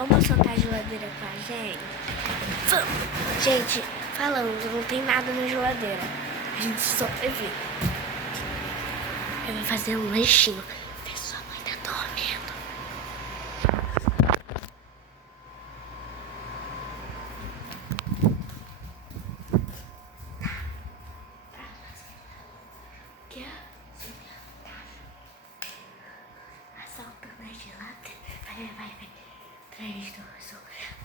Vamos assaltar a geladeira com a gente? Vamos! Gente, falando, não tem nada na geladeira. A gente sobrevive. Eu vou fazer um lanchinho. Vê se sua mãe tá dormindo. Aqui, ó. Assaltando a geladeira. Vai. 3, 2, 1.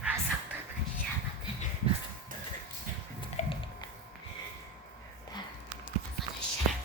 Assaltando a geladeira. Assaltando. Tá. Vou deixar.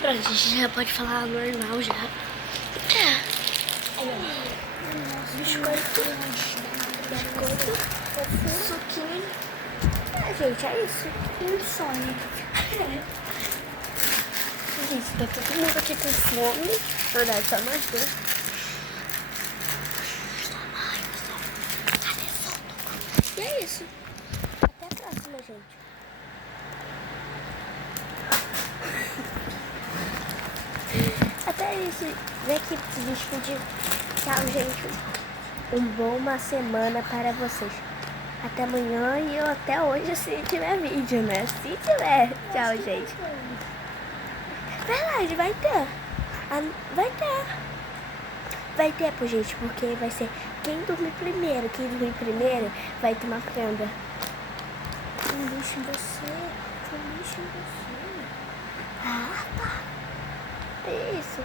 Pronto, a gente já pode falar normal já. Biscoito, suquinho. Gente, é isso. Um sonho. Gente, tá todo mundo aqui com fome. Na verdade, só nós dois. E é isso. Até a próxima, gente. Até isso. Vem aqui se despedir. Tchau, gente. Uma semana para vocês. Até amanhã e até hoje, se tiver vídeo, né? Se tiver. Tchau, gente. Verdade, vai ter. Vai ter. Vai tempo, gente, porque vai ser quem dormir primeiro. Quem dormir primeiro vai tomar prenda. Um bicho em você. Um bicho em você. Ah, tá. É isso.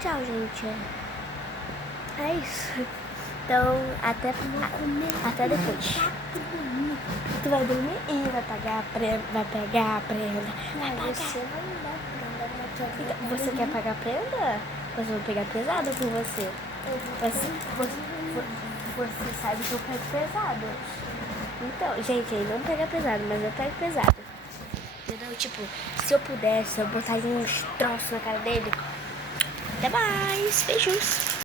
Tchau, gente. É isso. Então, até depois. Tu vai dormir e vai pegar a prenda. Vai pegar a prenda. Você vai me dar a prenda. Você quer pagar a prenda? Mas eu vou pegar pesado com você. Você sabe que eu pego pesado. Então, gente, ele não pega pesado, mas eu pego pesado. Entendeu? Tipo, se eu pudesse, eu botaria uns troços na cara dele. Até mais. Beijos.